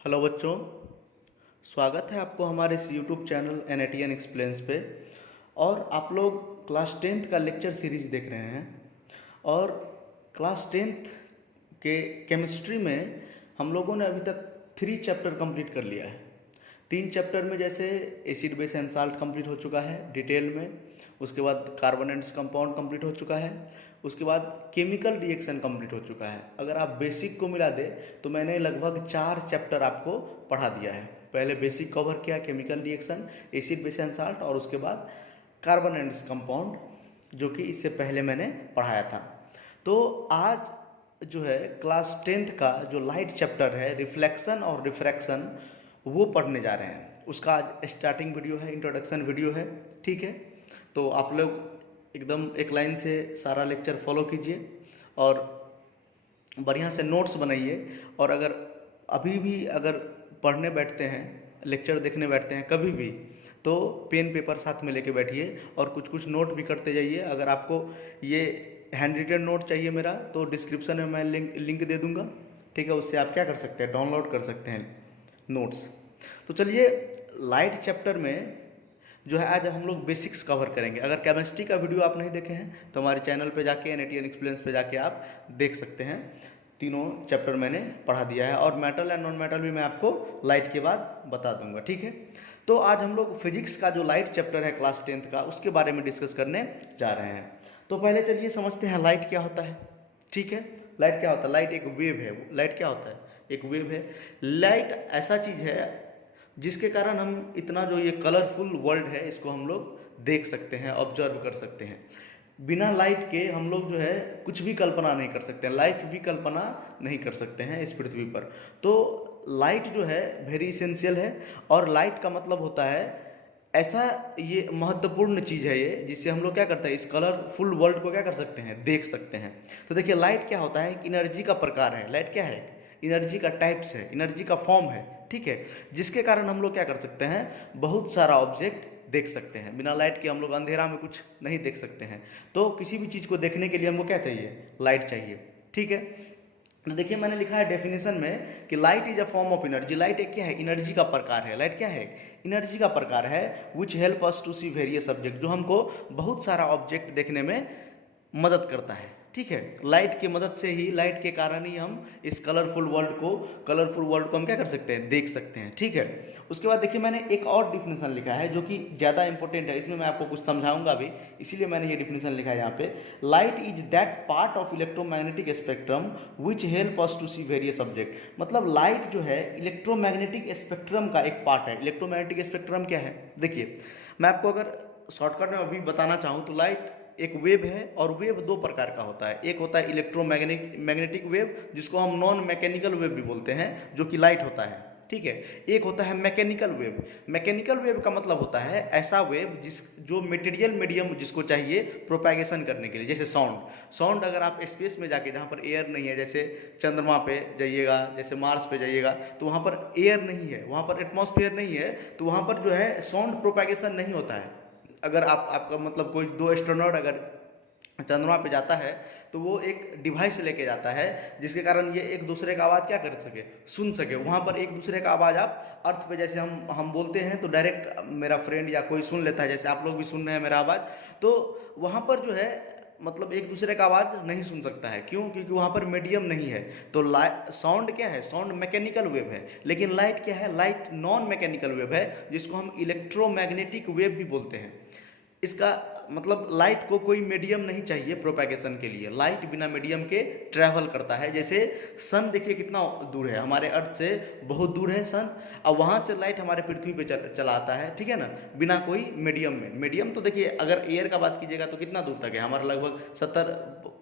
Hello बच्चों, स्वागत है आपको हमारे इस यूट्यूब चैनल NATN एक्सप्लेन्स पे। और आप लोग क्लास टेंथ का लेक्चर सीरीज देख रहे हैं। और क्लास टेंथ के केमिस्ट्री में हम लोगों ने अभी तक 3 चैप्टर कंप्लीट कर लिया है। 3 चैप्टर में जैसे acid base and salt complete हो चुका है डिटेल में, उसके बाद कार्बन एंड कंपाउंड कंप्लीट हो चुका है, उसके बाद केमिकल रिएक्शन कंप्लीट हो चुका है। अगर आप बेसिक को मिला दे तो मैंने लगभग 4 चैप्टर आपको पढ़ा दिया है। पहले बेसिक कवर किया, chemical reaction, acid base and salt, और उसके बाद कार्बन एंड कंपाउंड, जो कि इससे पहले मैंने पढ़ाया था। तो आज जो है क्लास टेंथ का जो लाइट चैप्टर है, रिफ्लेक्शन और रिफ्रैक्शन, वो पढ़ने जा रहे हैं। उसका आज स्टार्टिंग वीडियो है, इंट्रोडक्शन वीडियो है, ठीक है। तो आप लोग एकदम एक लाइन से सारा लेक्चर फॉलो कीजिए और बढ़िया से नोट्स बनाइए। और अगर अभी भी अगर पढ़ने बैठते हैं, लेक्चर देखने बैठते हैं कभी भी, तो पेन पेपर साथ में लेके बैठिए और कुछ कुछ नोट भी करते जाइए। अगर आपको ये हैंड रिटन नोट चाहिए मेरा, तो डिस्क्रिप्शन में मैं लिंक दे दूँगा, ठीक है। उससे आप क्या कर सकते हैं, डाउनलोड कर सकते हैं नोट्स। तो चलिए, लाइट चैप्टर में जो है आज हम लोग बेसिक्स कवर करेंगे। अगर केमिस्ट्री का वीडियो आप नहीं देखे हैं तो हमारे चैनल पे जाके NATN एक्सप्लेन्स पे जाके आप देख सकते हैं। तीनों चैप्टर मैंने पढ़ा दिया है और मेटल एंड नॉन मेटल भी मैं आपको लाइट के बाद बता दूंगा, ठीक है। तो आज हम लोग फिजिक्स का जो लाइट चैप्टर है क्लास टेंथ का, उसके बारे में डिस्कस करने जा रहे हैं। तो पहले चलिए समझते हैं लाइट क्या होता है, ठीक है। लाइट क्या होता है? लाइट एक वेव है। लाइट क्या होता है? एक वेव है। लाइट ऐसा चीज़ है जिसके कारण हम इतना जो ये कलरफुल वर्ल्ड है, इसको हम लोग देख सकते हैं, ऑब्जर्व कर सकते हैं। बिना लाइट के हम लोग जो है कुछ भी कल्पना नहीं कर सकते हैं, लाइफ भी कल्पना नहीं कर सकते हैं इस पृथ्वी पर। तो लाइट जो है वेरी इसेंशियल है। और लाइट का मतलब होता है ऐसा, ये महत्वपूर्ण चीज़ है ये, जिससे हम लोग क्या करते हैं, इस कलरफुल वर्ल्ड को क्या कर सकते हैं, देख सकते हैं। तो देखिए, लाइट क्या होता है, एनर्जी का प्रकार है। लाइट क्या है? एनर्जी का टाइप्स है, एनर्जी का फॉर्म है, ठीक है। जिसके कारण हम लोग क्या कर सकते हैं, बहुत सारा ऑब्जेक्ट देख सकते हैं। बिना लाइट के हम लोग अंधेरा में कुछ नहीं देख सकते हैं। तो किसी भी चीज़ को देखने के लिए हमको क्या चाहिए? लाइट चाहिए, ठीक है। तो देखिए, मैंने लिखा है डेफिनेशन में कि light is a form of energy. Light एक क्या है? एनर्जी का प्रकार है। लाइट क्या है? एनर्जी का प्रकार है। Which help us to see various object, जो हमको बहुत सारा ऑब्जेक्ट देखने में मदद करता है, ठीक है। लाइट की मदद से ही, लाइट के कारण ही हम इस कलरफुल वर्ल्ड को हम क्या कर सकते हैं, देख सकते हैं, ठीक है। उसके बाद देखिए, मैंने एक और डिफिनेशन लिखा है जो कि ज़्यादा इंपॉर्टेंट है। इसमें मैं आपको कुछ समझाऊंगा भी, इसीलिए मैंने ये डिफिनेशन लिखा है यहाँ पे। Light is that part of electromagnetic spectrum which help us to see various object. मतलब लाइट जो है इलेक्ट्रोमैग्नेटिक स्पेक्ट्रम का एक पार्ट है। इलेक्ट्रोमैग्नेटिक स्पेक्ट्रम क्या है? देखिए, मैं आपको अगर शॉर्टकट में अभी बताना चाहूँ तो लाइट एक वेव है, और वेव 2 प्रकार का होता है। एक होता है मैग्नेटिक वेव, जिसको हम नॉन मैकेनिकल वेव भी बोलते हैं, जो कि लाइट होता है, ठीक है। एक होता है मैकेनिकल वेव। मैकेनिकल वेव का मतलब होता है ऐसा वेव जो मटेरियल मीडियम जिसको चाहिए प्रोपैगेशन करने के लिए, जैसे साउंड अगर आप स्पेस में जाके, जहाँ पर एयर नहीं है, जैसे चंद्रमा पे जाइएगा, जैसे मार्स पे जाइएगा, तो वहाँ पर एयर नहीं है, वहाँ पर एटमॉस्फेयर नहीं है, तो वहाँ पर जो है साउंड प्रोपैगेशन नहीं होता है। अगर आपका मतलब कोई 2 एस्ट्रोनॉट अगर चंद्रमा पे जाता है, तो वो एक डिवाइस लेके जाता है, जिसके कारण ये एक दूसरे का आवाज़ क्या कर सके, सुन सके। वहाँ पर एक दूसरे का आवाज़ आप अर्थ पे जैसे हम बोलते हैं, तो डायरेक्ट मेरा फ्रेंड या कोई सुन लेता है, जैसे आप लोग भी सुन रहे हैं मेरा आवाज़। तो वहाँ पर जो है मतलब एक दूसरे का आवाज़ नहीं सुन सकता है। क्यों? क्योंकि वहाँ पर मीडियम नहीं है। तो साउंड क्या है? साउंड मैकेनिकल वेव है। लेकिन लाइट क्या है? लाइट नॉन मैकेनिकल वेव है, जिसको हम इलेक्ट्रोमैग्नेटिक वेव भी बोलते हैं। इसका मतलब लाइट को कोई मीडियम नहीं चाहिए प्रोपैगेशन के लिए। लाइट बिना मीडियम के ट्रैवल करता है। जैसे सन देखिए कितना दूर है, हमारे अर्थ से बहुत दूर है सन, और वहाँ से लाइट हमारे पृथ्वी पे चला आता है, ठीक है ना, बिना कोई मीडियम में। मीडियम तो देखिए, अगर एयर का बात कीजिएगा तो कितना दूर तक है, हमारा लगभग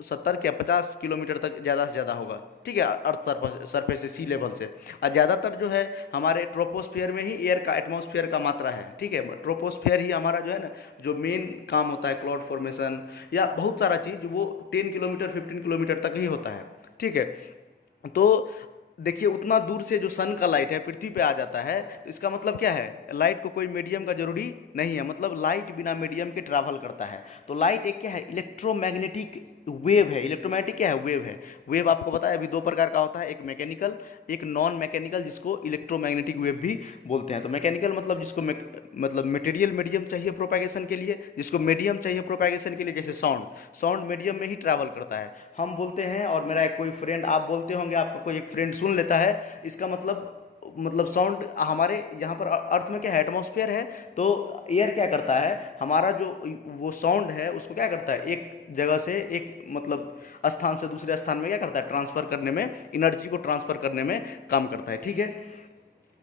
70 क्या 50 किलोमीटर तक ज़्यादा से ज़्यादा होगा, ठीक है, अर्थ सरफेस से, सी लेवल से। और ज़्यादातर जो है हमारे ट्रोपोस्फियर में ही एयर का, एटमॉस्फेयर का मात्रा है, ठीक है। ट्रोपोस्फियर ही हमारा जो है ना, जो मेन काम होता है, क्लाउड फॉर्मेशन या बहुत सारा चीज़, वो 10 किलोमीटर 15 किलोमीटर तक ही होता है, ठीक है। तो देखिए उतना दूर से जो सन का लाइट है पृथ्वी पे आ जाता है, तो इसका मतलब क्या है, लाइट को कोई मीडियम का जरूरी नहीं है, मतलब लाइट बिना मीडियम के ट्रैवल करता है। तो लाइट एक क्या है, इलेक्ट्रोमैग्नेटिक वेव है। इलेक्ट्रोमैग्नेटिक क्या है, वेव है। वेव आपको पता है अभी दो प्रकार का होता है, एक मैकेनिकल, एक नॉन मैकेनिकल, जिसको इलेक्ट्रोमैग्नेटिक वेव भी बोलते हैं। तो मैकेनिकल मतलब जिसको मतलब मटेरियल मीडियम चाहिए प्रोपैगेशन के लिए, जिसको मीडियम चाहिए प्रोपैगेशन के लिए, जैसे साउंड मीडियम में ही ट्रैवल करता है। हम बोलते हैं और मेरा एक कोई फ्रेंड, आप बोलते होंगे, आपका कोई एक फ्रेंड सुन लेता है, इसका मतलब साउंड हमारे यहाँ पर अर्थ में क्या है, एटमॉस्फेयर है, तो एयर क्या करता है, हमारा जो वो साउंड है उसको क्या करता है, एक जगह से एक मतलब स्थान से दूसरे स्थान में क्या करता है, ट्रांसफर करने में, एनर्जी को ट्रांसफर करने में काम करता है, ठीक है।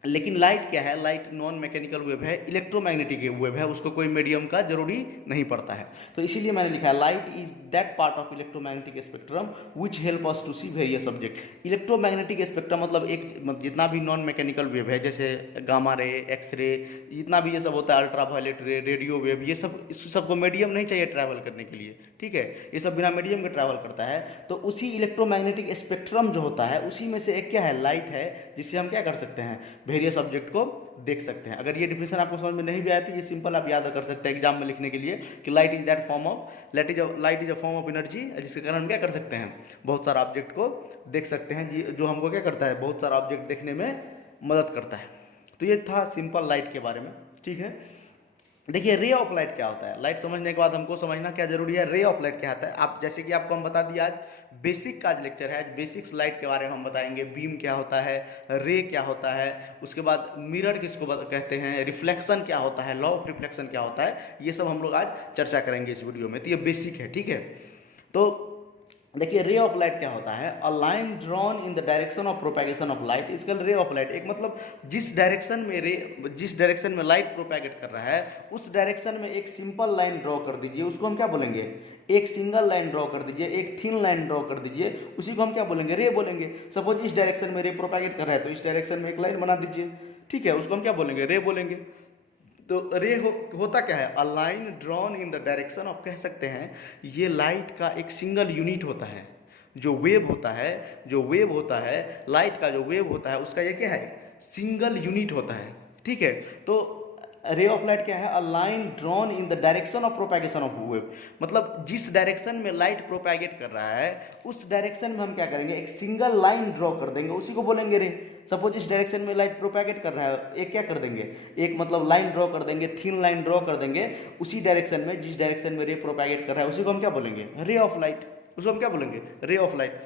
लेकिन लाइट क्या है, लाइट नॉन मैकेनिकल वेव है, इलेक्ट्रोमैग्नेटिक वेव है, उसको कोई मीडियम का जरूरी नहीं पड़ता है। तो इसीलिए मैंने लिखा है light is that part of electromagnetic spectrum which help us to see various object. Electromagnetic spectrum मतलब जितना भी नॉन मैकेनिकल वेव है, जैसे गामा रे, एक्स रे, जितना भी ये सब होता है, अल्ट्रा वायलेट रे, रेडियो वेव, ये सब, इस सबको मीडियम नहीं चाहिए ट्रैवल करने के लिए, ठीक है। ये सब बिना मीडियम के ट्रैवल करता है। तो उसी इलेक्ट्रोमैग्नेटिक स्पेक्ट्रम जो होता है, उसी में से एक क्या है, लाइट है, जिससे हम क्या कर सकते हैं, वेरियस ऑब्जेक्ट को देख सकते हैं। अगर ये डिफिनेशन आपको समझ में नहीं भी आया तो ये सिंपल आप याद कर सकते हैं एग्जाम में लिखने के लिए कि light is that form of light is a form of energy, जिसके कारण हम क्या कर सकते हैं, बहुत सारा ऑब्जेक्ट को देख सकते हैं, जो हमको क्या करता है, बहुत सारा ऑब्जेक्ट देखने में मदद करता है। तो ये था सिंपल लाइट के बारे में, ठीक है। देखिए रे ऑफ लाइट क्या होता है, लाइट समझने के बाद हमको समझना क्या जरूरी है, रे ऑफ लाइट क्या होता है। आप जैसे कि आपको हम बता दिया, आज बेसिक का आज लेक्चर है, आज बेसिक्स लाइट के बारे में हम बताएंगे, बीम क्या होता है, रे क्या होता है, उसके बाद मिरर किसको कहते हैं, रिफ्लेक्शन क्या होता है, लॉ ऑफ रिफ्लेक्शन क्या होता है, ये सब हम लोग आज चर्चा करेंगे इस वीडियो में। तो ये बेसिक है, ठीक है। तो देखिए रे ऑफ लाइट क्या होता है, a line drawn in the direction of propagation of light is called ray of light. एक मतलब जिस डायरेक्शन में लाइट प्रोपैगेट कर रहा है, उस डायरेक्शन में एक सिंपल लाइन ड्रॉ कर दीजिए, उसको हम क्या बोलेंगे, एक सिंगल लाइन ड्रॉ कर दीजिए, एक थिन लाइन ड्रॉ कर दीजिए, उसी को हम क्या बोलेंगे, रे बोलेंगे। सपोज इस डायरेक्शन में रे प्रोपैगेट कर रहा है, तो इस डायरेक्शन में एक लाइन बना दीजिए, ठीक है, उसको हम क्या बोलेंगे, रे बोलेंगे। तो रे होता क्या है, a line drawn in the direction of, कह सकते हैं ये लाइट का एक सिंगल यूनिट होता है। जो वेव होता है लाइट का जो वेव होता है, उसका ये क्या है, सिंगल यूनिट होता है, ठीक है। तो रे ऑफ लाइट क्या है, a line drawn in the direction of propagation of wave, मतलब जिस डायरेक्शन में लाइट प्रोपैगेट कर रहा है, उस डायरेक्शन में हम क्या करेंगे, एक सिंगल लाइन ड्रॉ कर देंगे, उसी को बोलेंगे रे। सपोज इस डायरेक्शन में लाइट प्रोपैगेट कर रहा है, एक क्या कर देंगे, एक मतलब लाइन ड्रॉ कर देंगे, थिन लाइन ड्रॉ कर देंगे, उसी डायरेक्शन में, जिस डायरेक्शन में रे प्रोपैगेट कर रहा है, उसी को हम क्या बोलेंगे, रे ऑफ लाइट, उसको हम क्या बोलेंगे, रे ऑफ लाइट।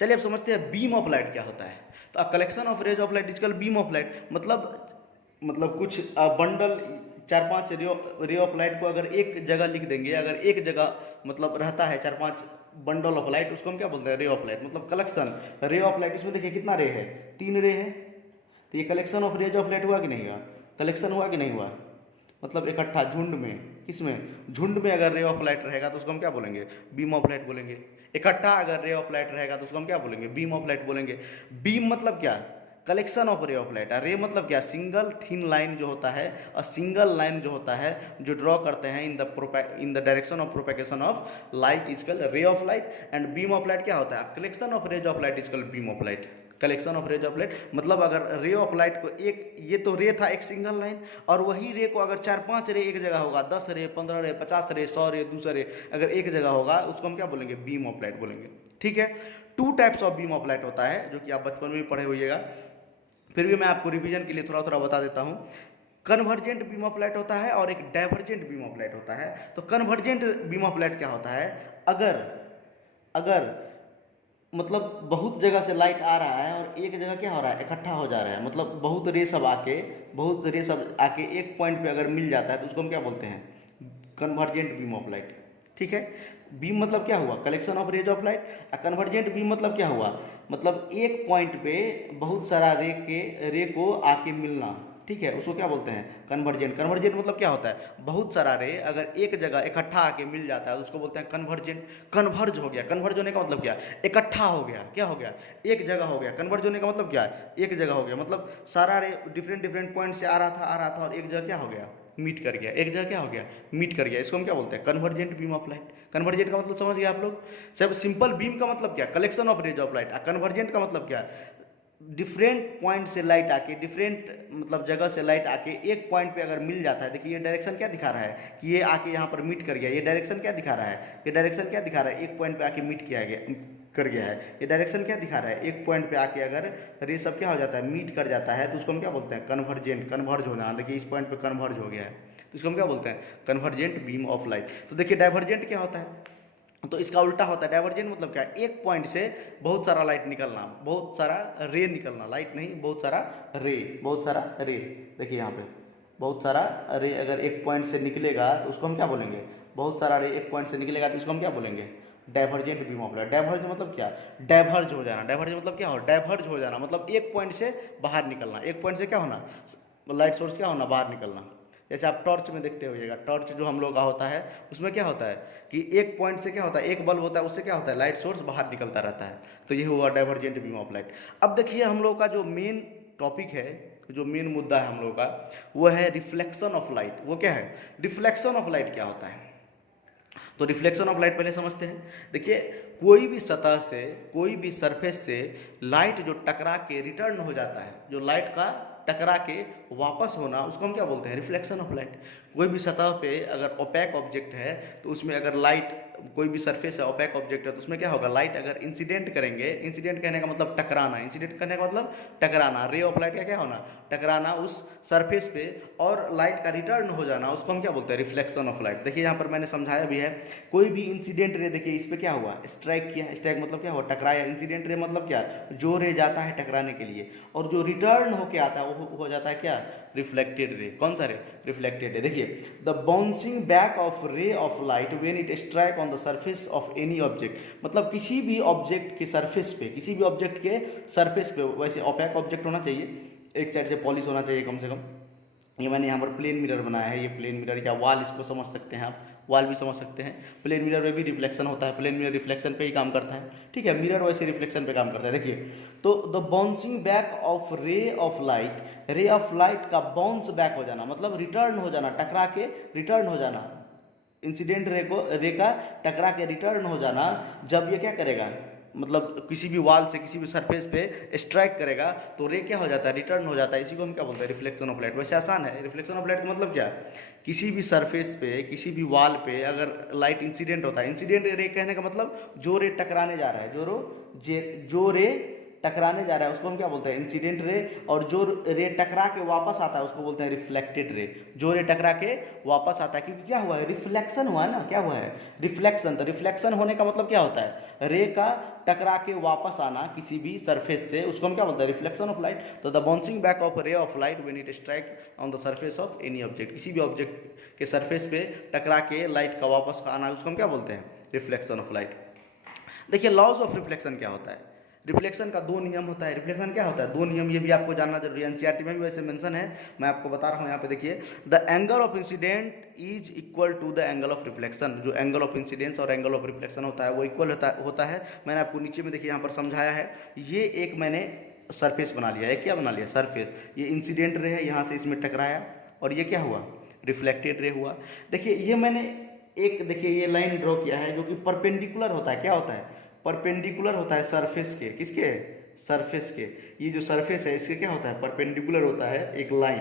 चलिए अब समझते हैं बीम ऑफ लाइट क्या होता है। तो a collection of rays of light is called beam of light. मतलब कुछ बंडल, 4-5 रे ऑफ लाइट को अगर एक जगह लिख देंगे, अगर एक जगह मतलब रहता है 4-5 बंडल ऑफ लाइट, उसको हम क्या बोलते हैं, रे ऑफ लाइट। मतलब कलेक्शन रे ऑफ लाइट, इसमें देखिए कितना रे है, 3 रे है। तो ये collection of rays of light हुआ कि नहीं हुआ, कलेक्शन हुआ कि नहीं हुआ, मतलब इकट्ठा झुंड में, किसमें, झुंड में अगर रे ऑफ लाइट रहेगा तो उसको हम क्या बोलेंगे, बीम ऑफ लाइट बोलेंगे। इकट्ठा अगर रे ऑफ लाइट रहेगा तो उसको हम क्या बोलेंगे, बीम ऑफ लाइट बोलेंगे। बीम मतलब क्या, कलेक्शन ऑफ रे ऑफ लाइट। रे मतलब क्या, सिंगल थिन लाइन जो होता है, और सिंगल लाइन जो होता है, जो ड्रॉ करते हैं in the direction of propagation of light is called ray of light. And beam of light क्या होता है, collection of rays of light is called beam of light. Collection of rays of light मतलब अगर रे of light को एक, ये तो रे था एक सिंगल लाइन, और वही रे को अगर 4-5 रे एक जगह होगा, 10 रे, 15 रे, 50 रे, 100 रे, 200 रे अगर एक जगह होगा, उसको हम क्या बोलेंगे, बीम ऑफ लाइट बोलेंगे, ठीक है। 2 types of beam of light होता है, जो कि आप बचपन में भी पढ़े होइएगा, फिर भी मैं आपको रिवीजन के लिए थोड़ा थोड़ा बता देता हूँ। कन्वर्जेंट बीम ऑफ लाइट होता है और एक डाइवर्जेंट बीम ऑफ लाइट होता है। तो कन्वर्जेंट बीम ऑफ लाइट क्या होता है, अगर मतलब बहुत जगह से लाइट आ रहा है और एक जगह क्या हो रहा है, इकट्ठा हो जा रहा है, मतलब बहुत रे सब आके एक पॉइंट पे अगर मिल जाता है, तो उसको हम क्या बोलते हैं, कन्वर्जेंट बीम ऑफ लाइट, ठीक है। बीम मतलब क्या हुआ, collection of rays of light. Convergent beam मतलब क्या हुआ, मतलब एक पॉइंट पे बहुत सारा रे को आके मिलना, ठीक है, उसको क्या बोलते हैं, कन्वर्जेंट। कन्वर्जेंट मतलब क्या होता है, बहुत सारा रे अगर एक जगह इकट्ठा आके मिल जाता है, तो उसको बोलते हैं कन्वर्जेंट। कन्वर्ज हो गया, कन्वर्ज होने का मतलब क्या, इकट्ठा हो गया, क्या हो गया, एक जगह हो गया। कन्वर्ज होने का मतलब क्या है, एक जगह हो गया, मतलब सारा रे डिफरेंट पॉइंट से आ रहा था और एक जगह क्या हो गया, मीट कर गया, एक जगह क्या हो गया, मीट कर गया, इसको हम क्या बोलते हैं, convergent beam of light. Convergent का मतलब समझ गए आप लोग। सब सिंपल बीम का मतलब क्या, collection of rays of light. Convergent का मतलब क्या, डिफरेंट पॉइंट से लाइट आके, डिफरेंट मतलब जगह से लाइट आके एक पॉइंट पे अगर मिल जाता है। देखिए ये डायरेक्शन क्या दिखा रहा है कि ये आके यहाँ पर मीट कर गया, ये डायरेक्शन क्या दिखा रहा है, ये डायरेक्शन क्या दिखा रहा है, एक पॉइंट पे आके मीट किया गया कर गया है। ये डायरेक्शन क्या दिखा रहा है, एक पॉइंट पे आके अगर रे सब क्या हो जाता है, मीट कर जाता है, तो उसको हम क्या बोलते हैं, कन्वर्जेंट, कन्वर्ज हो जाना। देखिए इस पॉइंट पे कन्वर्ज हो गया है, तो इसको हम क्या बोलते हैं, कन्वर्जेंट बीम ऑफ लाइट। तो देखिए डाइवर्जेंट क्या होता है, तो इसका उल्टा होता है। डाइवर्जेंट मतलब क्या, एक पॉइंट से बहुत सारा लाइट निकलना, बहुत सारा रे निकलना, लाइट नहीं बहुत सारा रे, बहुत सारा रे। देखिए यहाँ पे बहुत सारा रे अगर एक पॉइंट से निकलेगा तो उसको हम क्या बोलेंगे, बहुत सारा रे एक पॉइंट से निकलेगा तो इसको हम क्या बोलेंगे, divergent beam of light. Diverge मतलब क्या, डाइवर्ज हो जाना। डाइवर्ज मतलब क्या हो, डाइवर्ज हो जाना मतलब एक पॉइंट से बाहर निकलना, एक पॉइंट से क्या होना, लाइट सोर्स क्या होना, बाहर निकलना। जैसे आप टॉर्च में देखते होइएगा, टॉर्च जो हम लोग का होता है उसमें क्या होता है कि एक पॉइंट से क्या होता है, एक बल्ब होता है, उससे क्या होता है, लाइट सोर्स बाहर निकलता रहता है। तो ये हुआ डाइवर्जेंट बीम ऑफ लाइट। अब देखिए हम लोग का जो मेन टॉपिक है, जो मेन मुद्दा है हम लोग का, वो है रिफ्लेक्शन ऑफ लाइट। वो क्या है, रिफ्लेक्शन ऑफ लाइट क्या होता है। तो रिफ्लेक्शन ऑफ लाइट पहले समझते हैं। देखिए कोई भी सतह से, कोई भी सरफेस से लाइट जो टकरा के रिटर्न हो जाता है, जो लाइट का टकरा के वापस होना, उसको हम क्या बोलते हैं, रिफ्लेक्शन ऑफ लाइट। कोई भी सतह पे अगर ओपैक ऑब्जेक्ट है तो उसमें अगर लाइट, कोई भी सरफेस है ओपैक ऑब्जेक्ट है तो उसमें क्या होगा, लाइट अगर इंसिडेंट करेंगे, इंसिडेंट कहने का मतलब टकराना, इंसिडेंट करने का मतलब टकराना, रे ऑफ लाइट का क्या होना, टकराना उस सरफेस पे और लाइट का रिटर्न हो जाना, उसको हम क्या बोलते हैं, रिफ्लेक्शन ऑफ लाइट। देखिए यहाँ पर मैंने समझाया भी है, कोई भी इंसिडेंट रे, देखिए इस पर क्या हुआ, स्ट्राइक किया, स्ट्राइक मतलब क्या हुआ, टकराया। इंसिडेंट रे मतलब क्या, जो रे जाता है टकराने के लिए, और जो रिटर्न होके आता है वो हो जाता है क्या, रिफ्लेक्टेड रे। कौन सा रे, रिफ्लेक्टेड रे। देखिए द बाउंसिंग बैक ऑफ रे of light when it strike on the surface of any object. मतलब किसी भी ऑब्जेक्ट के सरफेस पे, किसी भी ऑब्जेक्ट के सरफेस पे, वैसे ओपैक ऑब्जेक्ट होना चाहिए, एक साइड से पॉलिश होना चाहिए कम से कम। ये मैंने यहाँ पर प्लेन मिरर बनाया है, ये प्लेन मिरर या वॉल, इसको समझ सकते हैं आप, वॉल भी समझ सकते हैं। प्लेन मिरर में भी रिफ्लेक्शन होता है, प्लेन मिरर रिफ्लेक्शन पे ही काम करता है, ठीक है, मिरर वैसे रिफ्लेक्शन पे काम करता है। देखिए तो द बाउंसिंग बैक ऑफ रे ऑफ लाइट, रे ऑफ लाइट का बाउंस बैक हो जाना मतलब रिटर्न हो जाना, टकरा के रिटर्न हो जाना, इंसिडेंट रे का टकरा के रिटर्न हो जाना, जब ये क्या करेगा, मतलब किसी भी वॉल से, किसी भी सरफेस पे स्ट्राइक करेगा तो रे क्या हो जाता है, रिटर्न हो जाता है। इसी को हम क्या बोलते हैं, रिफ्लेक्शन ऑफ लाइट। वैसे आसान है, रिफ्लेक्शन ऑफ लाइट का मतलब क्या, किसी भी सरफेस पे, किसी भी वॉल पे अगर लाइट इंसिडेंट होता है, इंसिडेंट रे कहने का मतलब जो रे टकराने जा रहा है, जो रे टकराने जा रहा है उसको हम क्या बोलते हैं, इंसिडेंट रे। और जो रे टकरा के वापस आता है उसको बोलते हैं रिफ्लेक्टेड रे। जो रे टकरा के वापस आता है, क्योंकि क्या हुआ है, रिफ्लेक्शन हुआ है ना, क्या हुआ है, रिफ्लेक्शन। तो रिफ्लेक्शन होने का मतलब क्या होता है, रे का टकरा के वापस आना किसी भी सरफेस से, उसको हम क्या बोलते हैं, रिफ्लेक्शन ऑफ लाइट। तो द बाउंसिंग बैक ऑफ रे of light when it strike on the surface of any object, किसी भी ऑब्जेक्ट के सरफेस पे टकरा के लाइट का वापस आना, उसको हम क्या बोलते हैं, रिफ्लेक्शन ऑफ लाइट। देखिए लॉज ऑफ रिफ्लेक्शन क्या होता है, रिफ्लेक्शन का दो नियम होता है। रिफ्लेक्शन क्या होता है, दो नियम, ये भी आपको जानना जरूरी है, एनसीईआरटी में भी वैसे मेंशन है, मैं आपको बता रहा हूँ यहाँ पे। देखिए the angle of incident is equal to the angle of reflection. जो एंगल ऑफ इंसिडेंस और एंगल ऑफ रिफ्लेक्शन होता है वो इक्वल होता है। मैंने आपको नीचे में देखिए यहाँ पर समझाया है। ये एक मैंने सरफेस बना लिया है, क्या बना लिया, सरफेस। ये इंसिडेंट रे है, यहाँ से इसमें टकराया और ये क्या हुआ, रिफ्लेक्टेड रे हुआ। देखिए ये मैंने एक, देखिए ये लाइन ड्रॉ किया है जो कि परपेंडिकुलर होता है, क्या होता है, परपेंडिकुलर होता है सरफेस के, किसके, सरफेस के। ये जो सरफेस है इसके क्या होता है, परपेंडिकुलर होता है एक लाइन,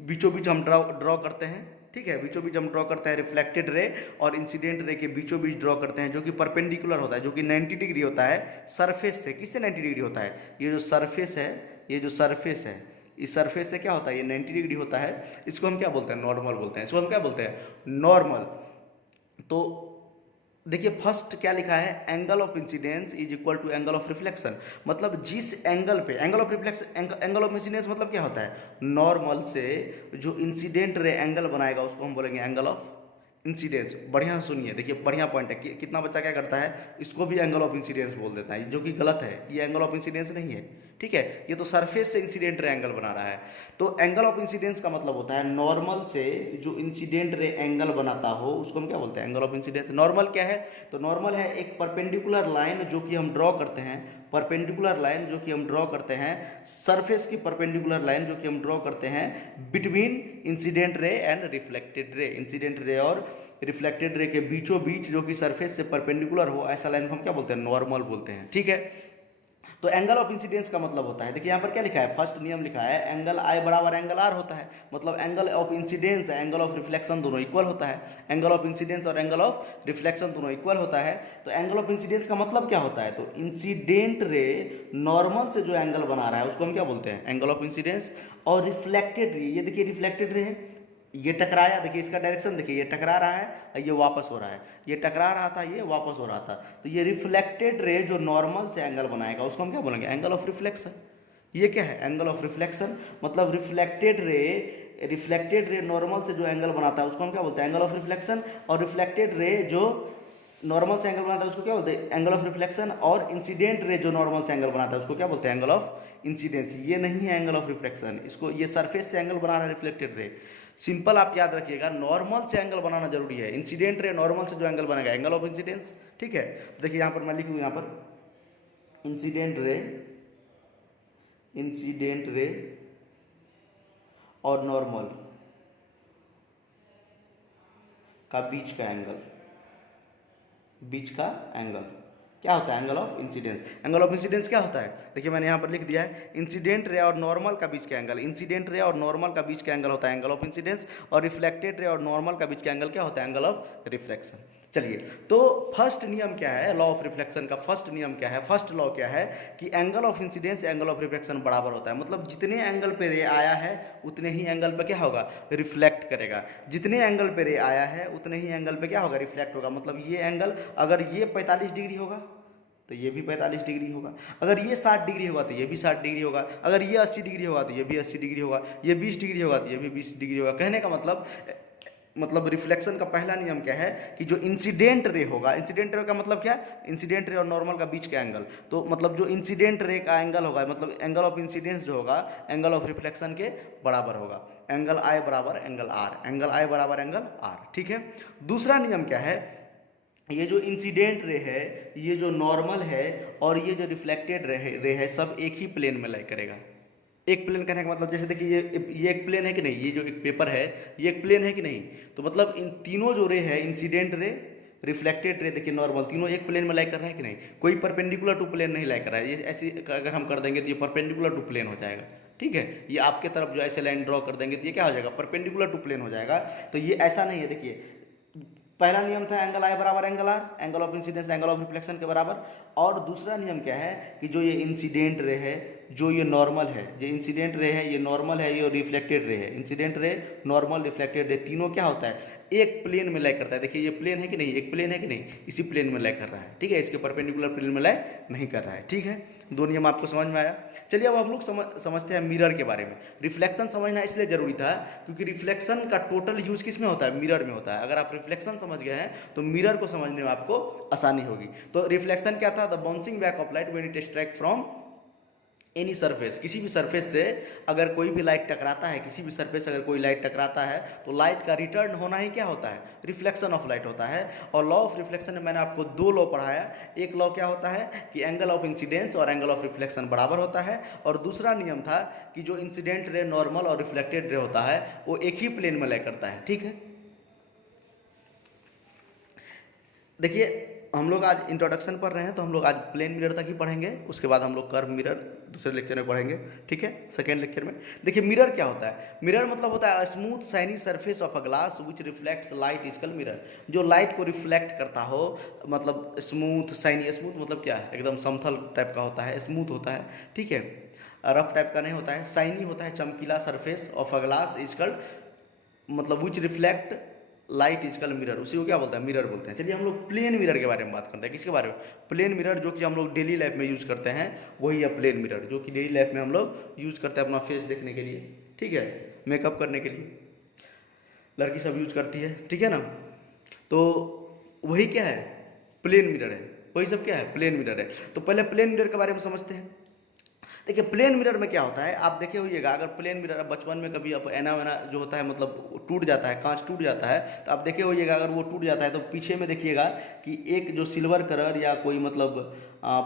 बीचों बीच हम ड्रॉ करते हैं, ठीक है, बीचों बीच हम ड्रॉ करते हैं रिफ्लेक्टेड रे और इंसिडेंट रे के बीचों बीच ड्रॉ करते हैं, जो कि परपेंडिकुलर होता है, जो कि 90 डिग्री होता है सरफेस से। किससे 90 डिग्री होता है, ये जो सरफेस है, ये जो सरफेस है, इस सरफेस से क्या होता है, ये 90 डिग्री होता है। इसको हम क्या बोलते हैं, नॉर्मल बोलते हैं, इसको हम क्या बोलते हैं, नॉर्मल। तो देखिए फर्स्ट क्या लिखा है, angle of incidence is equal to angle of reflection. मतलब जिस एंगल पे, angle of reflection, angle of incidence मतलब क्या होता है, नॉर्मल से जो इंसिडेंट रे एंगल बनाएगा उसको हम बोलेंगे एंगल ऑफ इंसिडेंस। बढ़िया सुनिए, देखिए बढ़िया पॉइंट है। कितना बच्चा क्या करता है, इसको भी एंगल ऑफ इंसिडेंस बोल देता है, जो कि गलत है। ये एंगल ऑफ इंसिडेंस नहीं है, ठीक है, ये तो सरफेस से इंसिडेंट रे एंगल बना रहा है। तो एंगल ऑफ इंसिडेंस का मतलब होता है नॉर्मल से जो इंसिडेंट रे एंगल बनाता हो उसको हम क्या बोलते हैं, एंगल ऑफ इंसिडेंस। नॉर्मल क्या है, तो नॉर्मल है एक परपेंडिकुलर लाइन जो कि हम ड्रॉ करते हैं, परपेंडिकुलर लाइन जो कि हम ड्रॉ करते हैं, सरफेस की परपेंडिकुलर लाइन जो कि हम ड्रॉ करते हैं between incident ray and reflected ray, incident ray और रिफ्लेक्टेड रे के बीचों बीच जो कि सरफेस से परपेंडिकुलर हो, ऐसा लाइन को हम क्या बोलते हैं, नॉर्मल बोलते हैं। ठीक है, तो एंगल ऑफ इंसिडेंस का मतलब होता है, देखिए यहाँ पर क्या लिखा है, फर्स्ट नियम लिखा है एंगल आई बराबर एंगल आर होता है, मतलब angle of incidence angle of reflection दोनों इक्वल होता है, एंगल ऑफ इंसिडेंस और एंगल ऑफ रिफ्लेक्शन दोनों इक्वल होता है। तो एंगल ऑफ इंसिडेंस का मतलब क्या होता है, तो इंसिडेंट रे नॉर्मल से जो एंगल बना रहा है उसको हम क्या बोलते हैं, एंगल ऑफ इंसिडेंस। और रिफ्लेक्टेड रे, ये देखिए रिफ्लेक्टेड रे है, ये टकराया, देखिए इसका डायरेक्शन देखिए, ये टकरा रहा है, ये वापस हो रहा है, ये टकरा रहा था, ये वापस हो रहा था, तो ये रिफ्लेक्टेड रे जो नॉर्मल से एंगल बनाएगा उसको हम क्या बोलेंगे, एंगल ऑफ रिफ्लेक्शन। ये क्या है, एंगल ऑफ रिफ्लेक्शन, मतलब रिफ्लेक्टेड रे नॉर्मल से जो एंगल बनाता है उसको हम क्या बोलते हैं, एंगल ऑफ रिफ्लेक्शन। और रिफ्लेक्टेड रे जो नॉर्मल से एंगल बनाता है उसको क्या बोलते हैं, एंगल ऑफ रिफ्लेक्शन। और इंसिडेंट रे जो नॉर्मल से एंगल बनाता है उसको क्या बोलते हैं, एंगल ऑफ इंसिडेंस। ये नहीं है एंगल ऑफ रिफ्लेक्शन, इसको ये सरफेस से एंगल बना रहा है रिफ्लेक्टेड रे। सिंपल आप याद रखिएगा, नॉर्मल से एंगल बनाना जरूरी है, इंसिडेंट रे नॉर्मल से जो एंगल बनेगा एंगल ऑफ इंसिडेंस। ठीक है, देखिए यहाँ पर मैं लिख दूँ, यहाँ पर इंसिडेंट रे और नॉर्मल का बीच का एंगल क्या होता है, angle of incidence. Angle of incidence क्या होता है, देखिए मैंने यहाँ पर लिख दिया है, इंसिडेंट रे और नॉर्मल का बीच का एंगल, इंसिडेंट रे और नॉर्मल का बीच का एंगल होता है एंगल ऑफ इंसिडेंस। और रिफ्लेक्टेड रे और नॉर्मल का बीच का एंगल क्या होता है, एंगल ऑफ रिफ्लेक्शन। चलिए, तो फर्स्ट नियम क्या है, लॉ ऑफ रिफ्लेक्शन का फर्स्ट नियम क्या है, फर्स्ट लॉ क्या है कि angle of incidence angle of reflection बराबर होता है, मतलब जितने एंगल पे रे आया है उतने ही एंगल पे क्या होगा, रिफ्लेक्ट करेगा। जितने एंगल पे रे आया है उतने ही एंगल पे क्या होगा, रिफ्लेक्ट होगा। मतलब ये एंगल अगर ये 45 डिग्री होगा तो ये भी 45 डिग्री होगा, अगर ये 60 डिग्री होगा तो ये भी 60 डिग्री होगा, अगर ये 80 डिग्री होगा तो ये भी 80 डिग्री होगा, ये 20 डिग्री होगा तो ये भी 20 डिग्री होगा। कहने का मतलब रिफ्लेक्शन का पहला नियम क्या है कि जो इंसिडेंट रे होगा, इंसिडेंट रे का मतलब क्या, इंसिडेंट रे और नॉर्मल का बीच का एंगल, तो मतलब जो इंसिडेंट रे का एंगल होगा, मतलब एंगल ऑफ इंसिडेंस जो होगा एंगल ऑफ रिफ्लेक्शन के बराबर होगा। एंगल आई बराबर एंगल आर, एंगल आई बराबर एंगल आर। ठीक है, दूसरा नियम क्या है, ये जो इंसिडेंट रे है, ये जो नॉर्मल है और ये जो रिफ्लेक्टेड रे है, सब एक ही प्लेन में लाई करेगा। एक प्लेन कहने का मतलब, जैसे देखिए ये एक प्लेन है कि नहीं, ये जो एक पेपर है ये एक प्लेन है कि नहीं, तो मतलब इन तीनों जो रे है, इंसिडेंट रे, रिफ्लेक्टेड रे, देखिए नॉर्मल, तीनों एक प्लेन में लाई कर रहा है कि नहीं, कोई परपेंडिकुलर टू प्लेन नहीं लाई कर रहा है। ये ऐसी अगर हम कर देंगे तो ये परपेंडिकुलर टू प्लेन हो जाएगा। ठीक है, ये आपके तरफ जो ऐसे लाइन ड्रॉ कर देंगे तो ये क्या हो जाएगा, परपेंडिकुलर टू प्लेन हो जाएगा। तो ये ऐसा नहीं है, देखिए पहला नियम था एंगल आई बराबर angle R, angle of incidence angle of reflection के बराबर। और दूसरा नियम क्या है कि जो ये इंसिडेंट रे है, जो ये नॉर्मल है, जो इंसिडेंट रे है, ये नॉर्मल है, ये रिफ्लेक्टेड रे है, incident ray, normal, reflected ray, तीनों क्या होता है, एक प्लेन में लाई करता है। देखिए ये प्लेन है कि नहीं, एक प्लेन है कि नहीं, इसी प्लेन में लाई कर रहा है। ठीक है, इसके परपेंडिकुलर प्लेन में लाई नहीं कर रहा है। ठीक है, दो नियम आपको समझ में आया। चलिए अब हम लोग समझते हैं मिरर के बारे में। रिफ्लेक्शन समझना इसलिए जरूरी था क्योंकि रिफ्लेक्शन का टोटल यूज किस में होता है, मिरर में होता है। अगर आप रिफ्लेक्शन समझ गए हैं तो मिरर को समझने में आपको आसानी होगी। तो रिफ्लेक्शन क्या था, the bouncing back of light when it strike from any surface, किसी भी सरफेस से अगर कोई भी लाइट टकराता है, किसी भी सरफेस से अगर कोई लाइट टकराता है तो लाइट का रिटर्न होना ही क्या होता है, रिफ्लेक्शन ऑफ लाइट होता है। और लॉ ऑफ रिफ्लेक्शन में मैंने आपको दो लॉ पढ़ाया, एक लॉ क्या होता है कि एंगल ऑफ इंसिडेंस और एंगल ऑफ रिफ्लेक्शन बराबर होता है, और दूसरा नियम था कि जो इंसिडेंट रे, नॉर्मल और रिफ्लेक्टेड रे होता है वो एक ही प्लेन में लाई करता है। ठीक है, देखिए हम लोग आज इंट्रोडक्शन पढ़ रहे हैं तो हम लोग आज प्लेन मिरर तक ही पढ़ेंगे, उसके बाद हम लोग कर्व मिरर दूसरे लेक्चर में पढ़ेंगे। ठीक है, सेकेंड लेक्चर में। देखिए मिरर क्या होता है, मिरर मतलब होता है smooth shiny surface of a glass which reflects light is called mirror. जो लाइट को रिफ्लेक्ट करता हो, मतलब स्मूथ शाइनी, स्मूथ मतलब क्या है, एकदम समतल टाइप का होता है, स्मूथ होता है। ठीक है, रफ टाइप का नहीं होता है, शाइनी होता है, चमकीला surface of a glass is called, मतलब which reflect light is called mirror, उसी को क्या बोलते हैं, मिरर बोलते हैं। चलिए हम लोग प्लेन मिरर के बारे में बात करते हैं। किसके बारे में, प्लेन मिरर, जो कि हम लोग डेली लाइफ में यूज करते हैं, वही है प्लेन मिरर, जो कि डेली लाइफ में हम लोग यूज करते हैं अपना फेस देखने के लिए। ठीक है, मेकअप करने के लिए लड़की सब यूज करती है। ठीक है ना, तो वही क्या है, प्लेन मिरर है, वही सब क्या है, प्लेन मिरर है। तो पहले प्लेन मिरर के बारे में समझते हैं। देखिए प्लेन मिरर में क्या होता है, आप देखे होइएगा, अगर प्लेन मिरर बचपन में कभी आप ऐना वैना जो होता है मतलब टूट जाता है, कांच टूट जाता है, तो आप देखे होइएगा अगर वो टूट जाता है तो पीछे में देखिएगा कि एक जो सिल्वर कलर या कोई मतलब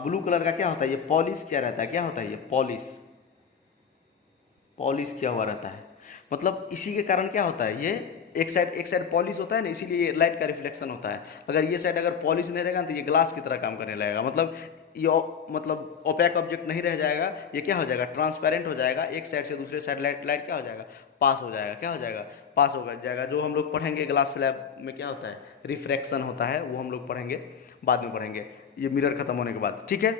ब्लू कलर का क्या होता है, ये पॉलिश क्या रहता है, क्या होता है, ये पॉलिश पॉलिश किया हुआ रहता है। मतलब इसी के कारण क्या होता है, ये एक साइड पॉलिश होता है ना, इसीलिए ये लाइट का रिफ्लेक्शन होता है। अगर ये साइड अगर पॉलिश नहीं रहेगा तो ये ग्लास की तरह काम करने लगेगा, मतलब ये मतलब ओपैक ऑब्जेक्ट नहीं रह जाएगा, ये क्या हो जाएगा, ट्रांसपेरेंट हो जाएगा। एक साइड से दूसरे साइड लाइट क्या हो जाएगा, पास हो जाएगा, क्या हो जाएगा, पास हो जाएगा। जो हम लोग पढ़ेंगे ग्लास स्लैब में क्या होता है, रिफ्रैक्शन होता है, वो हम लोग पढ़ेंगे, बाद में पढ़ेंगे ये मिरर खत्म होने के बाद, ठीक है।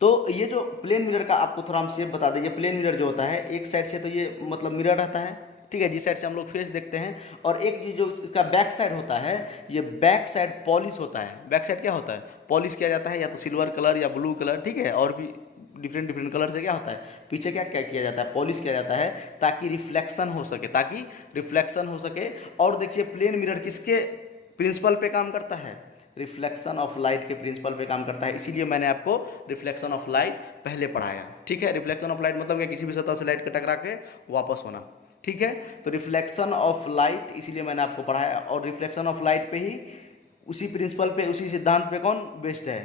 तो ये जो प्लेन मिरर का आपको थोड़ा हम शेप बता दें, ये प्लेन मिरर जो होता है एक साइड से तो ये मतलब मिरर रहता है, ठीक है, जिस साइड से हम लोग फेस देखते हैं, और एक ये जो इसका बैक साइड होता है, ये बैक साइड पॉलिश होता है। बैक साइड क्या होता है, पॉलिश किया जाता है, या तो सिल्वर कलर या ब्लू कलर, ठीक है, और भी डिफरेंट कलर से क्या होता है, पीछे क्या क्या किया जाता है, पॉलिश किया जाता है, ताकि रिफ्लेक्शन हो सके, ताकि रिफ्लेक्शन हो सके। और देखिए प्लेन मिरर किसके प्रिंसिपल पे काम करता है, रिफ्लेक्शन ऑफ लाइट के प्रिंसिपल पे काम करता है। इसीलिए मैंने आपको रिफ्लेक्शन ऑफ लाइट पहले पढ़ाया, ठीक है। रिफ्लेक्शन ऑफ लाइट मतलब क्या, किसी भी सतह से लाइट का टकरा के वापस होना, ठीक है। तो रिफ्लेक्शन ऑफ लाइट इसीलिए मैंने आपको पढ़ाया, और रिफ्लेक्शन ऑफ लाइट पे ही, उसी प्रिंसिपल पे, उसी सिद्धांत पे कौन बेस्ड है,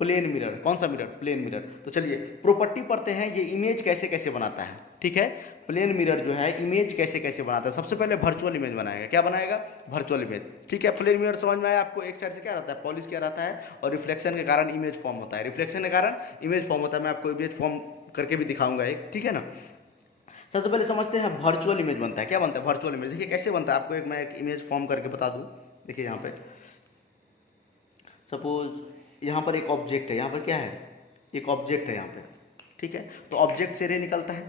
प्लेन मिरर। कौन सा मिरर, प्लेन मिरर। तो चलिए प्रॉपर्टी पढ़ते हैं, ये इमेज कैसे कैसे बनाता है, ठीक है। प्लेन मिरर जो है इमेज कैसे कैसे बनाता है, सबसे पहले वर्चुअल इमेज बनाएगा। क्या बनाएगा, वर्चुअल इमेज, ठीक है। प्लेन मिरर समझ में आया आपको, एक साइड से क्या रहता है, पॉलिश क्या रहता है, और रिफ्लेक्शन के कारण इमेज फॉर्म होता है, रिफ्लेक्शन के कारण इमेज फॉर्म होता है। मैं आपको इमेज फॉर्म करके भी दिखाऊंगा एक, ठीक है ना। सबसे पहले समझते हैं वर्चुअल इमेज बनता है, क्या बनता है वर्चुअल इमेज। देखिए कैसे बनता है, आपको मैं एक इमेज फॉर्म करके बता दूं। देखिए यहाँ पे सपोज यहाँ पर एक ऑब्जेक्ट है, यहाँ पर क्या है, एक ऑब्जेक्ट है यहाँ पे, ठीक है। तो ऑब्जेक्ट से रे निकलता है,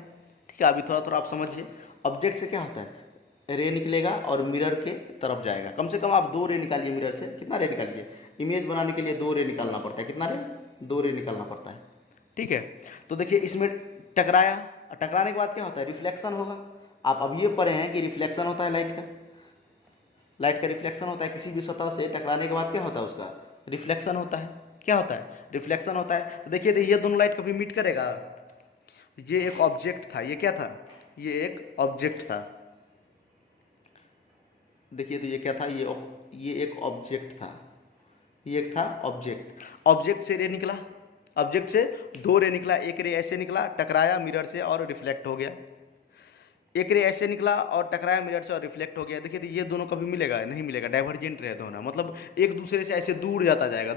ठीक है। अभी थोड़ा थोड़ा आप समझिए, ऑब्जेक्ट से क्या होता है, रे निकलेगा और मिरर के तरफ जाएगा। कम से कम आप 2 रे निकालिए मिरर से, कितना रे निकालिए, इमेज बनाने के लिए 2 रे निकालना पड़ता है, कितना रे, 2 रे निकालना पड़ता है, ठीक है। तो देखिए इसमें टकराया, टकराने के बाद क्या होता है, रिफ्लेक्शन होगा। आप अब ये पढ़े हैं कि रिफ्लेक्शन होता है लाइट का रिफ्लेक्शन होता है। किसी भी सतह से टकराने के बाद क्या होता है, उसका रिफ्लेक्शन होता है। क्या होता है, रिफ्लेक्शन होता है। तो देखिए ये दोनों लाइट कभी मीट करेगा, ये एक ऑब्जेक्ट था, ये क्या था, ये एक ऑब्जेक्ट था। देखिए तो ये क्या था, ये एक ऑब्जेक्ट था, ये एक था ऑब्जेक्ट। ऑब्जेक्ट से रे निकला, ऑब्जेक्ट से 2 रे निकला, एक रे ऐसे निकला, टकराया मिरर से और रिफ्लेक्ट हो गया। एक रे ऐसे निकला और टकराया मिरर से और रिफ्लेक्ट हो गया। देखिए तो ये दोनों कभी मिलेगा नहीं, मिलेगा, डाइवर्जेंट रे दोनों, मतलब एक दूसरे से ऐसे दूर जाता जाएगा,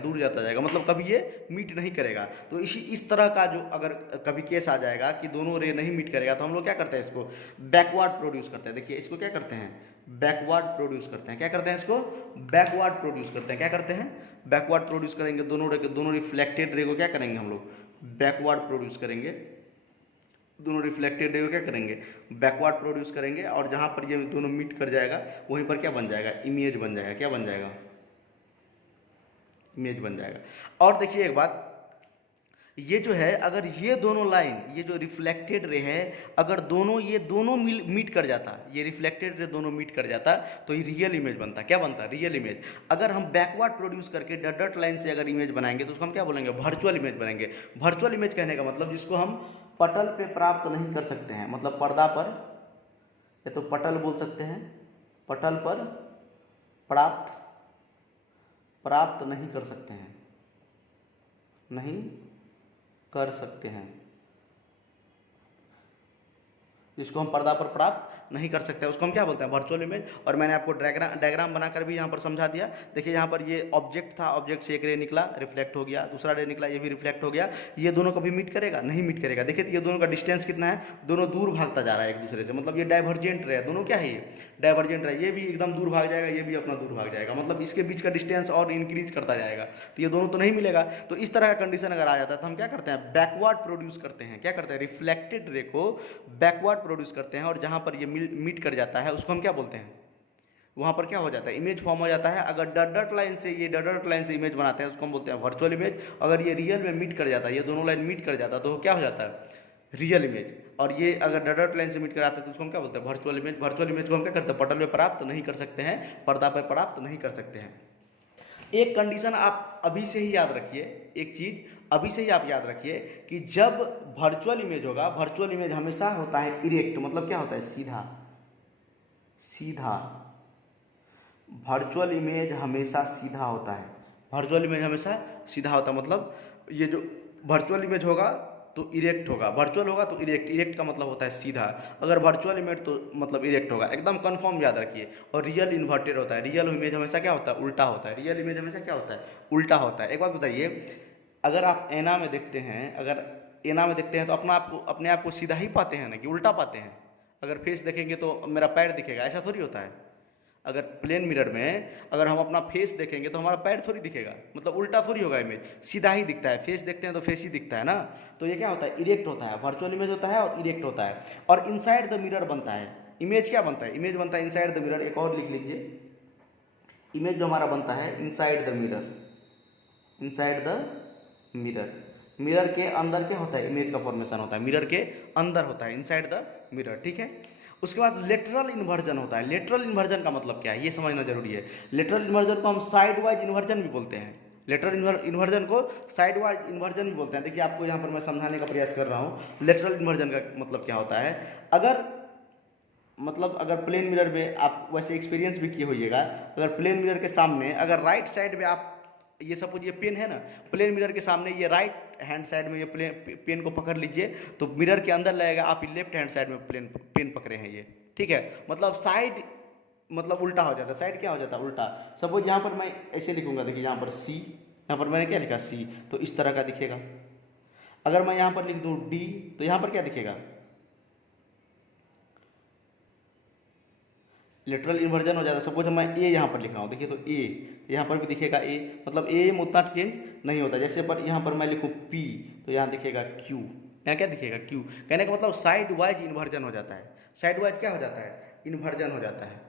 मतलब कभी ये मीट नहीं करेगा। तो इस तरह का जो अगर कभी केस आ जाएगा कि दोनों रे नहीं मीट करेगा, तो हम लोग क्या करते हैं, इसको बैकवर्ड प्रोड्यूस करते हैं। देखिए इसको क्या करते हैं, बैकवर्ड प्रोड्यूस करते हैं। क्या करते हैं, इसको बैकवर्ड प्रोड्यूस करते हैं। क्या करते हैं, बैकवर्ड प्रोड्यूस करेंगे। दोनों रिफ्लेक्टेड रे को क्या करेंगे हम लोग, बैकवर्ड प्रोड्यूस करेंगे। दोनों रिफ्लेक्टेड रे को क्या करेंगे, बैकवर्ड प्रोड्यूस करेंगे, और जहाँ पर ये दोनों मीट कर जाएगा वहीं पर क्या बन जाएगा, इमेज बन जाएगा। क्या बन जाएगा, इमेज बन जाएगा। और देखिए एक बात, ये जो है अगर ये दोनों लाइन, ये जो रिफ्लेक्टेड रे है, अगर ये दोनों मीट कर जाता, ये रिफ्लेक्टेड रे दोनों मीट कर जाता, तो ये रियल इमेज बनता। क्या बनता, रियल इमेज। अगर हम बैकवर्ड प्रोड्यूस करके डट लाइन से अगर इमेज बनाएंगे तो उसको हम क्या बोलेंगे, वर्चुअल इमेज बनाएंगे। वर्चुअल इमेज कहने का मतलब जिसको हम पटल पे प्राप्त नहीं कर सकते हैं, मतलब पर्दा पर, या तो पटल बोल सकते हैं, पटल पर प्राप्त नहीं कर सकते हैं, नहीं कर सकते हैं, जिसको हम पर्दा पर प्राप्त नहीं कर सकते, उसको हम क्या बोलते हैं, वर्चुअल इमेज। और मैंने आपको डायग्राम बनाकर भी यहाँ पर समझा दिया। देखिए यहाँ पर ये ऑब्जेक्ट था, ऑब्जेक्ट से एक रे निकला, रिफ्लेक्ट हो गया, दूसरा रे निकला, ये भी रिफ्लेक्ट हो गया। ये दोनों कभी मीट करेगा, नहीं मीट करेगा। देखिए ये दोनों का डिस्टेंस कितना है, दोनों दूर भागता जा रहा है एक दूसरे से, मतलब ये डाइवर्जेंट रे, दोनों क्या है, ये डाइवर्जेंट रे। ये भी एकदम दूर भाग जाएगा, ये भी अपना दूर भाग जाएगा, मतलब इसके बीच का डिस्टेंस और इंक्रीज करता जाएगा। तो ये दोनों तो नहीं मिलेगा। तो इस तरह का कंडीशन अगर आ जाता है तो हम क्या करते हैं, बैकवर्ड प्रोड्यूस करते हैं। क्या करते हैं, रिफ्लेक्टेड रे को बैकवर्ड प्रोड्यूस करते हैं, और जहाँ पर ये मीट कर जाता है उसको हम क्या बोलते हैं, वहाँ पर क्या हो जाता है, इमेज फॉर्म हो जाता है। अगर डट लाइन से इमेज बनाते हैं उसको हम बोलते हैं वर्चुअल इमेज। अगर ये रियल में मीट कर जाता है, ये दोनों लाइन मीट कर जाता है, तो क्या हो जाता है, रियल इमेज। और ये अगर डट लाइन से मीट कर आते हैं तो उसको हम क्या बोलते हैं, वर्चुअल इमेज। वर्चुअल इमेज को हम क्या करते हैं, पटल पे प्राप्त नहीं कर सकते हैं, पर्दा पर प्राप्त नहीं कर सकते हैं। एक कंडीशन आप अभी से ही याद रखिए, एक चीज़ अभी से ही आप याद रखिए कि जब वर्चुअल इमेज होगा, वर्चुअल इमेज हमेशा होता है इरेक्ट, मतलब क्या होता है, सीधा सीधा। वर्चुअल इमेज हमेशा सीधा होता है, वर्चुअल इमेज हमेशा सीधा होता है, मतलब ये जो वर्चुअल इमेज होगा तो इरेक्ट होगा, वर्चुअल होगा तो इरेक्ट, इरेक्ट का मतलब होता है सीधा, अगर वर्चुअल इमेज तो मतलब इरेक्ट होगा, एकदम कंफर्म याद रखिए। और रियल इन्वर्टेड होता है, रियल इमेज हमेशा क्या होता है, उल्टा होता है, रियल इमेज हमेशा क्या होता है, उल्टा होता है। एक बात बताइए, अगर आप ऐना में देखते हैं, अगर ऐना में देखते हैं तो अपने आप को सीधा ही पाते हैं ना कि उल्टा पाते हैं? अगर फेस देखेंगे तो मेरा पैर दिखेगा, ऐसा थोड़ी होता है। अगर प्लेन मिरर में अगर हम अपना फेस देखेंगे तो हमारा पैर थोड़ी दिखेगा, मतलब उल्टा थोड़ी होगा इमेज, सीधा ही दिखता है। फेस देखते हैं तो फेस ही दिखता है ना। तो ये क्या होता है, इरेक्ट होता है, वर्चुअल इमेज होता है और इरेक्ट होता है। और इनसाइड द मिरर बनता है इमेज, क्या बनता है, इमेज बनता है इनसाइड द मिरर। एक और लिख लीजिए, इमेज जो हमारा बनता है inside the mirror, inside the mirror. Mirror के अंदर क्या होता है, इमेज का फॉर्मेशन होता है, मिरर के अंदर होता है, इनसाइड द मिरर, ठीक है। उसके बाद लेटरल इन्वर्जन होता है। लेटरल इन्वर्जन का मतलब क्या है, ये समझना जरूरी है। लेटरल इन्वर्जन को हम साइड वाइज इन्वर्जन भी बोलते हैं, लेटरल इन्वर्जन को साइड वाइज इन्वर्जन भी बोलते हैं। देखिए आपको यहाँ पर मैं समझाने का प्रयास कर रहा हूँ लेटरल इन्वर्जन का मतलब क्या होता है। अगर प्लेन मिरर में आप वैसे एक्सपीरियंस भी किए होइएगा, अगर प्लेन मिरर के सामने अगर राइट साइड में आप, ये सपोज ये पेन है ना, प्लेन मिरर के सामने ये राइट हैंड साइड में ये पेन को पकड़ लीजिए तो मिरर के अंदर लगेगा आप लेफ्ट हैंड साइड में पेन पकड़े हैं ये, ठीक है। मतलब साइड मतलब उल्टा हो जाता है, साइड क्या हो जाता है, उल्टा। सपोज यहाँ पर मैं ऐसे लिखूंगा, देखिए यहाँ पर सी, यहाँ पर मैंने क्या लिखा सी, तो इस तरह का दिखेगा। अगर मैं यहाँ पर लिख दूँ डी तो यहाँ पर क्या दिखेगा, लेटरल इन्वर्जन हो जाता है। सपोज मैं ए यहाँ पर लिख रहा हूँ, देखिए तो ए यहाँ पर भी दिखेगा ए, मतलब ए में उतना चेंज नहीं होता। जैसे पर यहाँ पर मैं लिखूँ पी तो यहाँ दिखेगा क्यू, यहाँ क्या दिखेगा क्यू। कहने का मतलब साइड वाइज इन्वर्जन हो जाता है, साइड वाइज क्या हो जाता है, इन्वर्जन हो जाता है।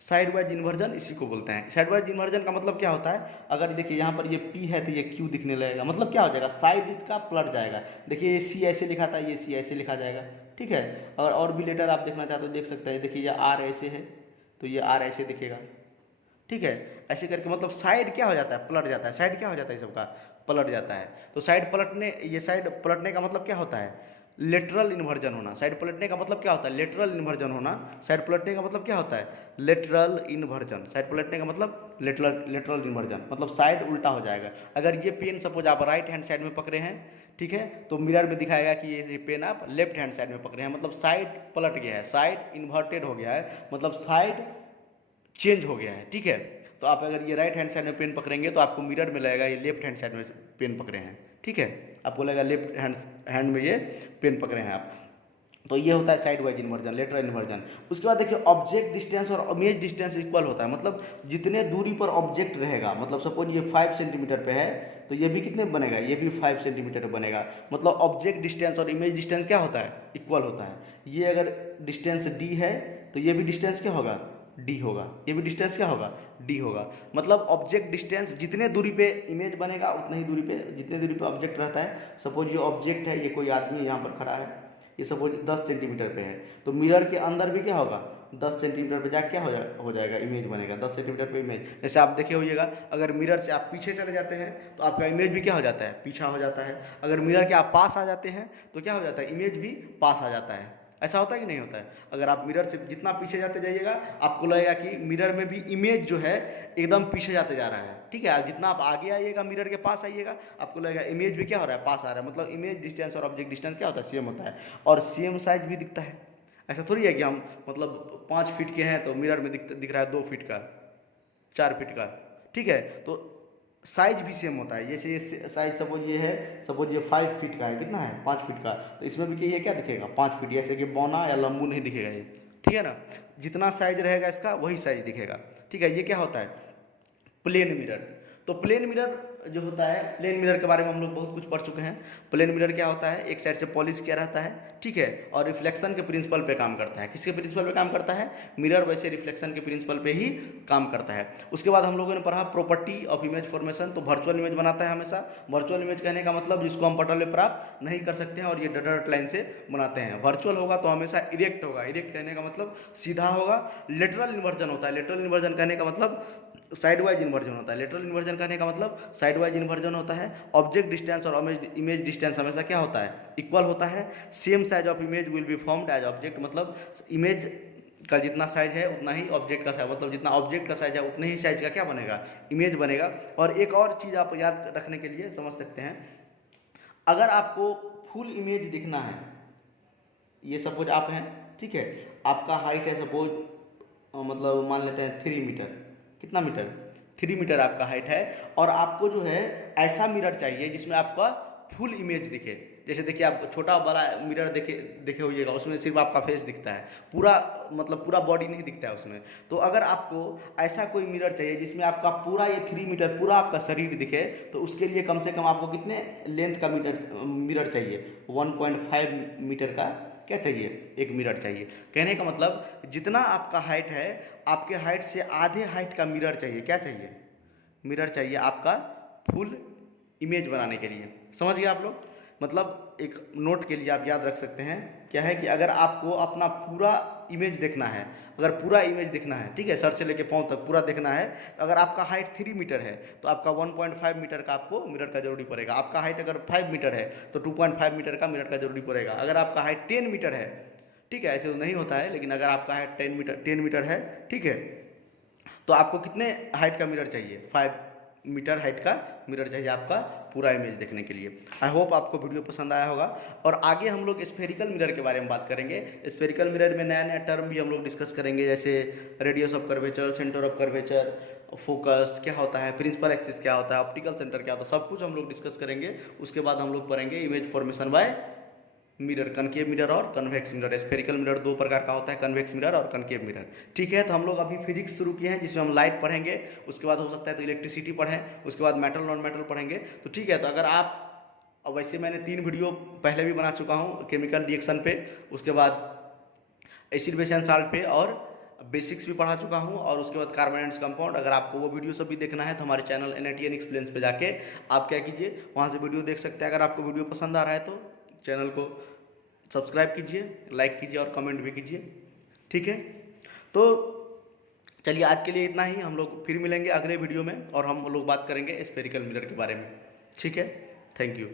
साइड वाइज इन्वर्जन इसी को बोलते हैं। साइड वाइज इन्वर्जन का मतलब क्या होता है, अगर देखिए यहाँ पर ये P है तो ये Q दिखने लगेगा, मतलब क्या हो जाएगा, साइड इसका पलट जाएगा। देखिए ये C ऐसे लिखा था, ये C ऐसे लिखा जाएगा, ठीक है। और भी लेटर आप देखना चाहते हो देख सकते हैं, देखिए ये R ऐसे है तो ये R ऐसे दिखेगा, ठीक है। ऐसे करके मतलब साइड क्या हो जाता है, पलट जाता है। साइड क्या हो जाता है, सबका पलट जाता है। तो साइड पलटने, ये साइड पलटने का मतलब क्या होता है, लेटरल इन्वर्जन होना। साइड पलटने का मतलब क्या होता है, लेटरल इन्वर्जन होना। साइड पलटने का मतलब क्या होता है, लेटरल इन्वर्जन। साइड पलटने का मतलब लेटरल इन्वर्जन, मतलब साइड उल्टा हो जाएगा। अगर ये पेन सपोज आप राइट हैंड साइड में पकड़े हैं, ठीक है, तो मिरर में दिखाएगा कि ये पेन आप लेफ्ट हैंड साइड में पकड़े हैं, मतलब साइड पलट गया है, साइड इन्वर्टेड हो गया है, मतलब साइड चेंज हो गया है, ठीक है। तो आप अगर ये राइट हैंड साइड में पेन पकड़ेंगे तो आपको मिरर में लगेगा ये लेफ्ट हैंड साइड में पेन पकड़े हैं, ठीक है। आपको लगेगा लेफ्ट हैंड में ये पेन पकड़े हैं आप। तो ये होता है side wise inversion, lateral inversion. उसके बाद देखिए ऑब्जेक्ट डिस्टेंस और इमेज डिस्टेंस इक्वल होता है, मतलब जितने दूरी पर ऑब्जेक्ट रहेगा, मतलब सपोज ये 5 सेंटीमीटर पे है तो ये भी कितने बनेगा, ये भी 5 सेंटीमीटर बनेगा। मतलब ऑब्जेक्ट डिस्टेंस और इमेज डिस्टेंस क्या होता है, इक्वल होता है। ये अगर डिस्टेंस डी है तो ये भी डिस्टेंस क्या होगा, डी होगा, ये भी डिस्टेंस क्या होगा, डी होगा। मतलब ऑब्जेक्ट डिस्टेंस, जितने दूरी पे इमेज बनेगा उतनी ही दूरी पे, जितने दूरी पे ऑब्जेक्ट रहता है। सपोज ये ऑब्जेक्ट है, ये कोई आदमी यहाँ पर खड़ा है, ये सपोज 10 सेंटीमीटर पे है, तो मिरर के अंदर भी क्या होगा, 10 सेंटीमीटर पे जाके क्या हो जाएगा, इमेज बनेगा 10 सेंटीमीटर पे इमेज। जैसे आप देखे होइएगा, अगर मिरर से आप पीछे चले जाते हैं तो आपका इमेज भी क्या हो जाता है, पीछा हो जाता है। अगर मिरर के आप पास आ जाते हैं तो क्या हो जाता है, इमेज भी पास आ जाता है। ऐसा होता है कि नहीं होता है। अगर आप मिरर से जितना पीछे जाते जाइएगा आपको लगेगा कि मिरर में भी इमेज जो है एकदम पीछे जाते जा रहा है, ठीक है। जितना आप आगे आइएगा मिरर के पास आइएगा आपको लगेगा इमेज भी क्या हो रहा है, पास आ रहा है। मतलब इमेज डिस्टेंस और ऑब्जेक्ट डिस्टेंस क्या होता है, सेम होता है और सेम साइज भी दिखता है। ऐसा थोड़ी है कि हम मतलब 5 फीट के हैं तो मिरर में दिख रहा है 2 फीट का, 4 फीट का, ठीक है। तो साइज भी सेम होता है। जैसे ये साइज सपोज ये है, सपोज ये 5 फीट का है, कितना है 5 फीट का, तो इसमें भी ये क्या दिखेगा 5 फीट, जैसे कि बौना या लंबू नहीं दिखेगा ये, ठीक है ना। जितना साइज रहेगा इसका वही साइज दिखेगा, ठीक है। ये क्या होता है, प्लेन मिरर। तो प्लेन मिरर जो होता है, प्लेन मिरर के बारे में हम लोग बहुत कुछ पढ़ चुके हैं। प्लेन मिरर क्या होता है, एक साइड से पॉलिश किया रहता है, ठीक है, और रिफ्लेक्शन के प्रिंसिपल पे काम करता है। किसके प्रिंसिपल पे काम करता है, मिरर वैसे रिफ्लेक्शन के प्रिंसिपल पे ही काम करता है। उसके बाद हम लोगों ने पढ़ा प्रॉपर्टी ऑफ इमेज फॉर्मेशन। तो वर्चुअल इमेज बनाता है हमेशा। वर्चुअल इमेज कहने का मतलब जिसको हम पटल में प्राप्त नहीं कर सकते हैं और ये डॉट लाइन से बनाते हैं। वर्चुअल होगा तो हमेशा इरेक्ट होगा, इरेक्ट कहने का मतलब सीधा होगा। लेटरल इन्वर्जन होता है, लेटरल इन्वर्जन कहने का मतलब साइड वाइज इन्वर्जन होता है। लेटरल इन्वर्जन करने का मतलब साइड वाइज इन्वर्जन होता है। ऑब्जेक्ट डिस्टेंस और इमेज डिस्टेंस हमेशा क्या होता है, इक्वल होता है। Same size of image will be formed as object, मतलब इमेज का जितना साइज है उतना ही ऑब्जेक्ट का साइज, मतलब जितना ऑब्जेक्ट का साइज है उतने ही साइज का क्या बनेगा, इमेज बनेगा। और एक और चीज़ आप याद रखने के लिए समझ सकते हैं, अगर आपको फुल इमेज दिखना है, ये सपोज आप हैं, ठीक है, आपका हाइट है सपोज मतलब मान लेते हैं 3 मीटर, कितना मीटर, 3 मीटर आपका हाइट है, और आपको जो है ऐसा मिरर चाहिए जिसमें आपका फुल इमेज दिखे। जैसे देखिए आप छोटा वाला मिरर देखे होइएगा, उसमें सिर्फ आपका फेस दिखता है, पूरा मतलब पूरा बॉडी नहीं दिखता है उसमें। तो अगर आपको ऐसा कोई मिरर चाहिए जिसमें आपका पूरा ये 3 मीटर पूरा आपका शरीर दिखे, तो उसके लिए कम से कम आपको कितने लेंथ का मिरर चाहिए, 1.5 मीटर का क्या चाहिए, एक मिरर चाहिए। कहने का मतलब जितना आपका हाइट है, आपके हाइट से आधे हाइट का मिरर चाहिए। क्या चाहिए, मिरर चाहिए आपका फुल इमेज बनाने के लिए। समझ गए आप लोग। मतलब एक नोट के लिए आप याद रख सकते हैं, क्या है कि अगर आपको अपना पूरा इमेज देखना है, अगर पूरा इमेज देखना है, ठीक है, सर से लेके पाँव तक पूरा देखना है, अगर आपका हाइट 3 मीटर है तो आपका 1.5 मीटर का आपको मिरर का जरूरी पड़ेगा। आपका हाइट अगर 5 मीटर है तो 2.5 मीटर का मिरर का जरूरी पड़ेगा। अगर आपका हाइट 10 मीटर है, ठीक है, ऐसे तो नहीं होता है, लेकिन अगर आपका हाइट 10 मीटर है, ठीक है, तो आपको कितने हाइट का मिरर चाहिए, 5 मीटर हाइट का मिरर चाहिए आपका पूरा इमेज देखने के लिए। आई होप आपको वीडियो पसंद आया होगा। और आगे हम लोग स्फेरिकल मिरर के बारे में बात करेंगे। स्फेरिकल मिरर में नया नया टर्म भी हम लोग डिस्कस करेंगे, जैसे radius of curvature, centre of curvature, focus क्या होता है, प्रिंसिपल एक्सिस क्या होता है, ऑप्टिकल सेंटर क्या होता है, सब कुछ हम लोग डिस्कस करेंगे। उसके बाद हम लोग पढ़ेंगे image formation by mirror, concave mirror और कन्वेक्स मिरर। स्फेरिकल मिरर 2 प्रकार का होता है, कन्वेक्स मिरर और कनकेव मिरर, ठीक है। तो हम लोग अभी फिजिक्स शुरू किए हैं जिसमें हम लाइट पढ़ेंगे, उसके बाद हो सकता है तो इलेक्ट्रिसिटी पढ़ें, उसके बाद मेटल नॉन मेटल पढ़ेंगे। तो ठीक है, तो अगर आप, अब वैसे मैंने 3 वीडियो पहले भी बना चुका हूँ केमिकल रिएक्शन पे, उसके बाद एसिड बेस एंड साल्ट पे, और बेसिक्स भी पढ़ा चुका हूँ, और उसके बाद कार्बन एंड कंपाउंड। अगर आपको वो वीडियो सब भी देखना है तो हमारे चैनल NITN एक्सप्लेन्स पे जाके आप क्या कीजिए, वहाँ से वीडियो देख सकते हैं। अगर आपको वीडियो पसंद आ रहा है तो चैनल को सब्सक्राइब कीजिए, लाइक कीजिए और कमेंट भी कीजिए, ठीक है। तो चलिए आज के लिए इतना ही, हम लोग फिर मिलेंगे अगले वीडियो में और हम लोग बात करेंगे स्फेरिकल मिरर के बारे में, ठीक है। Thank you.